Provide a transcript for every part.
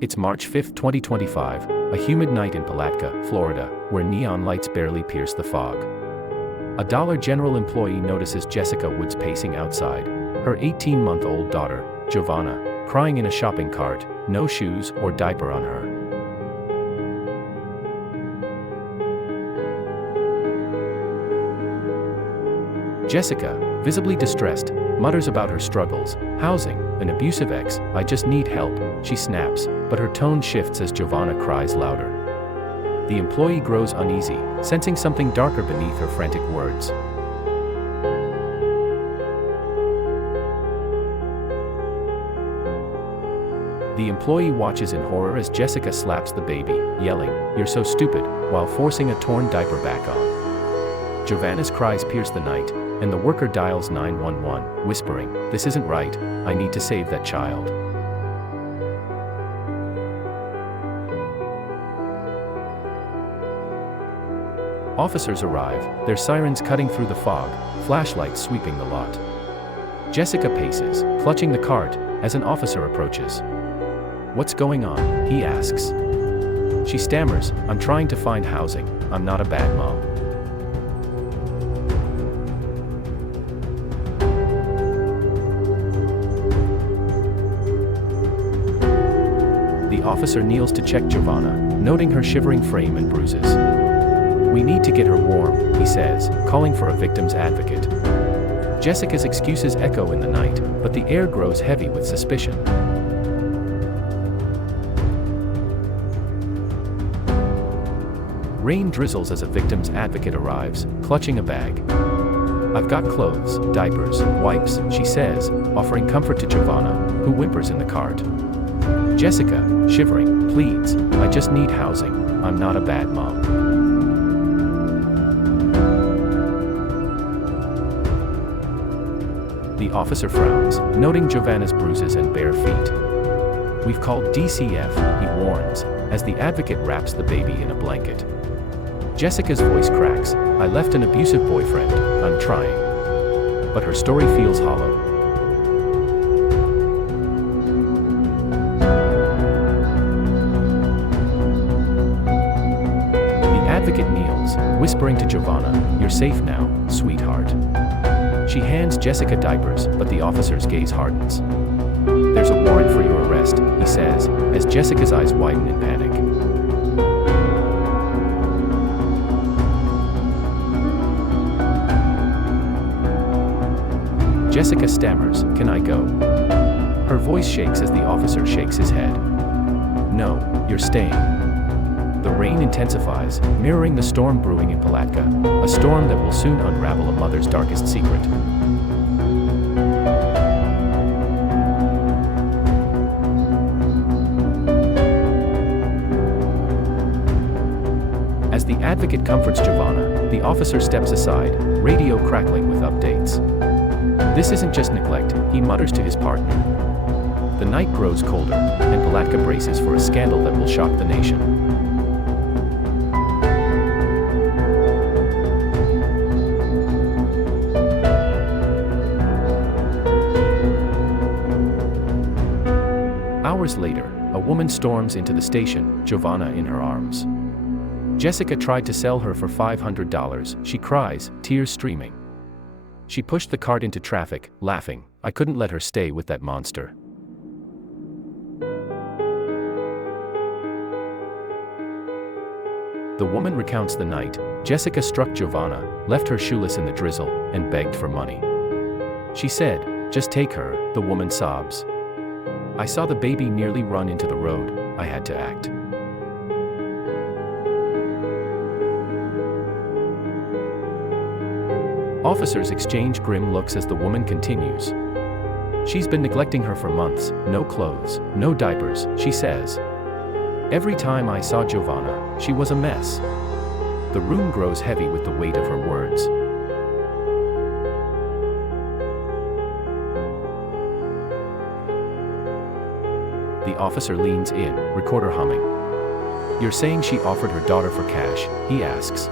It's March 5, 2025, a humid night in Palatka, Florida, where neon lights barely pierce the fog. A Dollar General employee notices Jessica Woods pacing outside, her 18-month-old daughter, Giovanna, crying in a shopping cart, no shoes or diaper on her. Jessica, visibly distressed, mutters about her struggles, housing, an abusive ex, I just need help, she snaps, but her tone shifts as Giovanna cries louder. The employee grows uneasy, sensing something darker beneath her frantic words. The employee watches in horror as Jessica slaps the baby, yelling, "You're so stupid," while forcing a torn diaper back on. Giovanna's cries pierce the night, and the worker dials 911, whispering, "This isn't right, I need to save that child." Officers arrive, their sirens cutting through the fog, flashlights sweeping the lot. Jessica paces, clutching the cart, as an officer approaches. "What's going on?" he asks. She stammers, "I'm trying to find housing, I'm not a bad mom." The officer kneels to check Giovanna, noting her shivering frame and bruises. "We need to get her warm," he says, calling for a victim's advocate. Jessica's excuses echo in the night, but the air grows heavy with suspicion. Rain drizzles as a victim's advocate arrives, clutching a bag. "I've got clothes, diapers, wipes," she says, offering comfort to Giovanna, who whimpers in the cart. Jessica, shivering, pleads, "I just need housing, I'm not a bad mom." The officer frowns, noting Giovanna's bruises and bare feet. "We've called DCF," he warns, as the advocate wraps the baby in a blanket. Jessica's voice cracks, "I left an abusive boyfriend, I'm trying." But her story feels hollow. The advocate kneels, whispering to Giovanna, "You're safe now, sweetheart." She hands Jessica diapers, but the officer's gaze hardens. "There's a warrant for your arrest," he says, as Jessica's eyes widen in panic. Jessica stammers, "Can I go?" Her voice shakes as the officer shakes his head. "No, you're staying." The rain intensifies, mirroring the storm brewing in Palatka, a storm that will soon unravel a mother's darkest secret. As the advocate comforts Giovanna, the officer steps aside, radio crackling with updates. "This isn't just neglect," he mutters to his partner. The night grows colder, and Palatka braces for a scandal that will shock the nation. Hours later, a woman storms into the station, Giovanna in her arms. Jessica tried to sell her for $500, she cries, tears streaming. She pushed the cart into traffic, laughing, "I couldn't let her stay with that monster." The woman recounts the night. Jessica struck Giovanna, left her shoeless in the drizzle, and begged for money. She said, "Just take her," the woman sobs. "I saw the baby nearly run into the road, I had to act." Officers exchange grim looks as the woman continues. "She's been neglecting her for months, no clothes, no diapers," she says. "Every time I saw Giovanna, she was a mess." The room grows heavy with the weight of her words. The officer leans in, recorder humming. "You're saying she offered her daughter for cash?" he asks.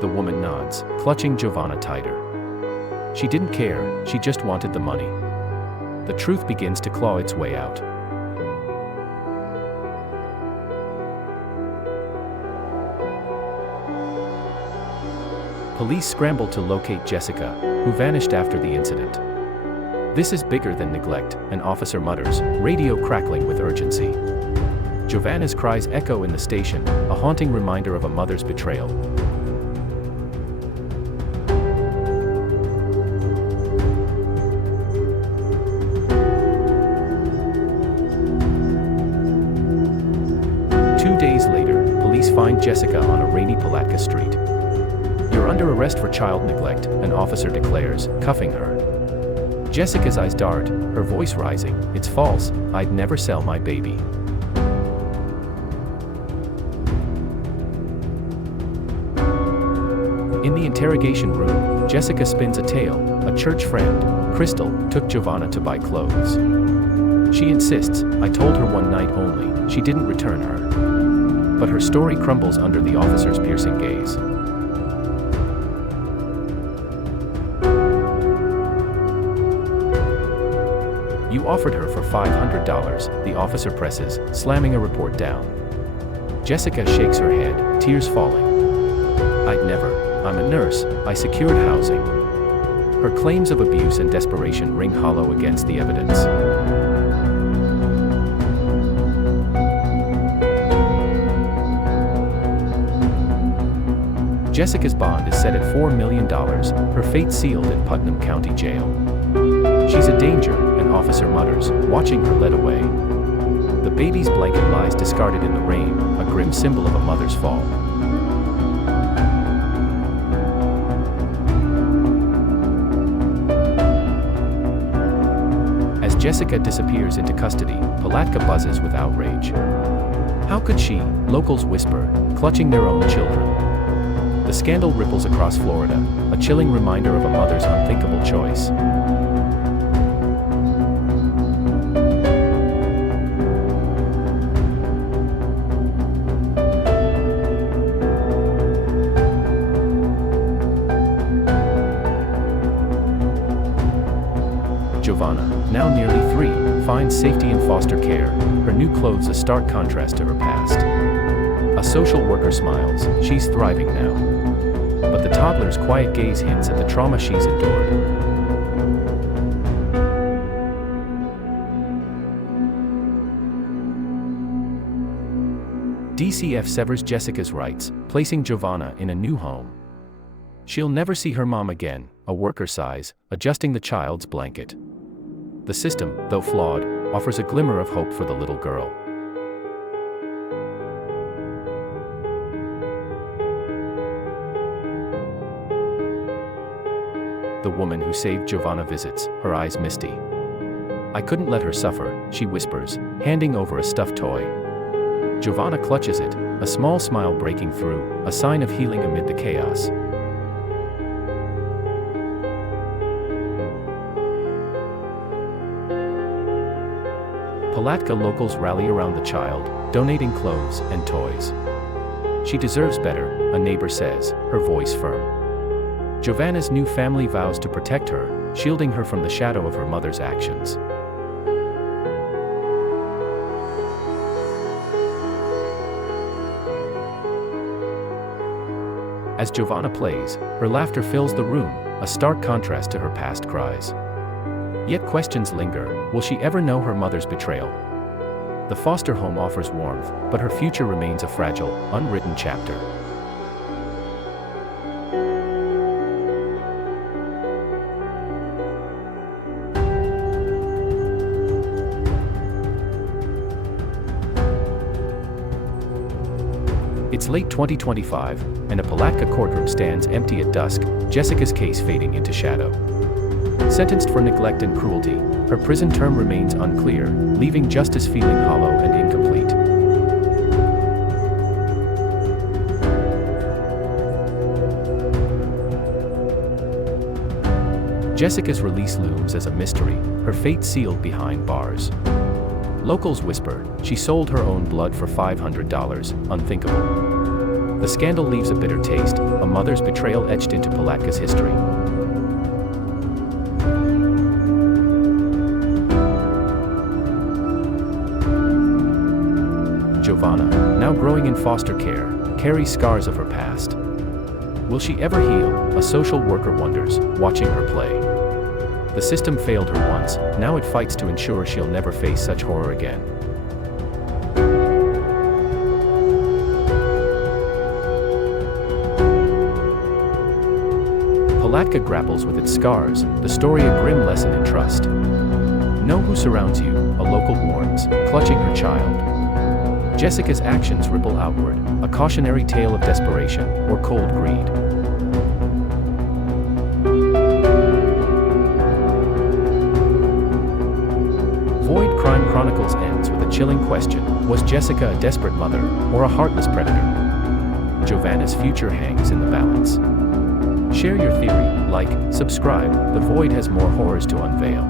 The woman nods, clutching Giovanna tighter. She didn't care, she just wanted the money. The truth begins to claw its way out. Police scramble to locate Jessica, who vanished after the incident. "This is bigger than neglect," an officer mutters, radio crackling with urgency. Giovanna's cries echo in the station, a haunting reminder of a mother's betrayal. Police find Jessica on a rainy Palatka street. "You're under arrest for child neglect," an officer declares, cuffing her. Jessica's eyes dart, her voice rising. "It's false, I'd never sell my baby." In the interrogation room, Jessica spins a tale. A church friend, Crystal, took Giovanna to buy clothes. She insists, "I told her one night only, she didn't return her." But her story crumbles under the officer's piercing gaze. "You offered her for $500, the officer presses, slamming a report down. Jessica shakes her head, tears falling. "I'd never. I'm a nurse, I secured housing." Her claims of abuse and desperation ring hollow against the evidence. Jessica's bond is set at $4 million, her fate sealed in Putnam County Jail. "She's a danger," an officer mutters, watching her led away. The baby's blanket lies discarded in the rain, a grim symbol of a mother's fall. As Jessica disappears into custody, Palatka buzzes with outrage. "How could she?" locals whisper, clutching their own children. The scandal ripples across Florida, a chilling reminder of a mother's unthinkable choice. Giovanna, now nearly 3, finds safety in foster care, her new clothes a stark contrast to her past. A social worker smiles, she's thriving now. But the toddler's quiet gaze hints at the trauma she's endured. DCF severs Jessica's rights, placing Giovanna in a new home. She'll never see her mom again, a worker sighs, adjusting the child's blanket. The system, though flawed, offers a glimmer of hope for the little girl. The woman who saved Giovanna visits, her eyes misty. "I couldn't let her suffer," she whispers, handing over a stuffed toy. Giovanna clutches it, a small smile breaking through, a sign of healing amid the chaos. Palatka locals rally around the child, donating clothes and toys. "She deserves better," a neighbor says, her voice firm. Giovanna's new family vows to protect her, shielding her from the shadow of her mother's actions. As Giovanna plays, her laughter fills the room, a stark contrast to her past cries. Yet questions linger, will she ever know her mother's betrayal? The foster home offers warmth, but her future remains a fragile, unwritten chapter. It's late 2025, and a Palatka courtroom stands empty at dusk, Jessica's case fading into shadow. Sentenced for neglect and cruelty, her prison term remains unclear, leaving justice feeling hollow and incomplete. Jessica's release looms as a mystery, her fate sealed behind bars. Locals whisper, she sold her own blood for $500, unthinkable. The scandal leaves a bitter taste, a mother's betrayal etched into Palatka's history. Giovanna, now growing in foster care, carries scars of her past. Will she ever heal? A social worker wonders, watching her play. The system failed her once, now it fights to ensure she'll never face such horror again. Palatka grapples with its scars, the story a grim lesson in trust. Know who surrounds you, a local warns, clutching her child. Jessica's actions ripple outward, a cautionary tale of desperation or cold greed. Void Crime Chronicles ends with a chilling question: was Jessica a desperate mother, or a heartless predator? Giovanna's future hangs in the balance. Share your theory, like, subscribe, The Void has more horrors to unveil.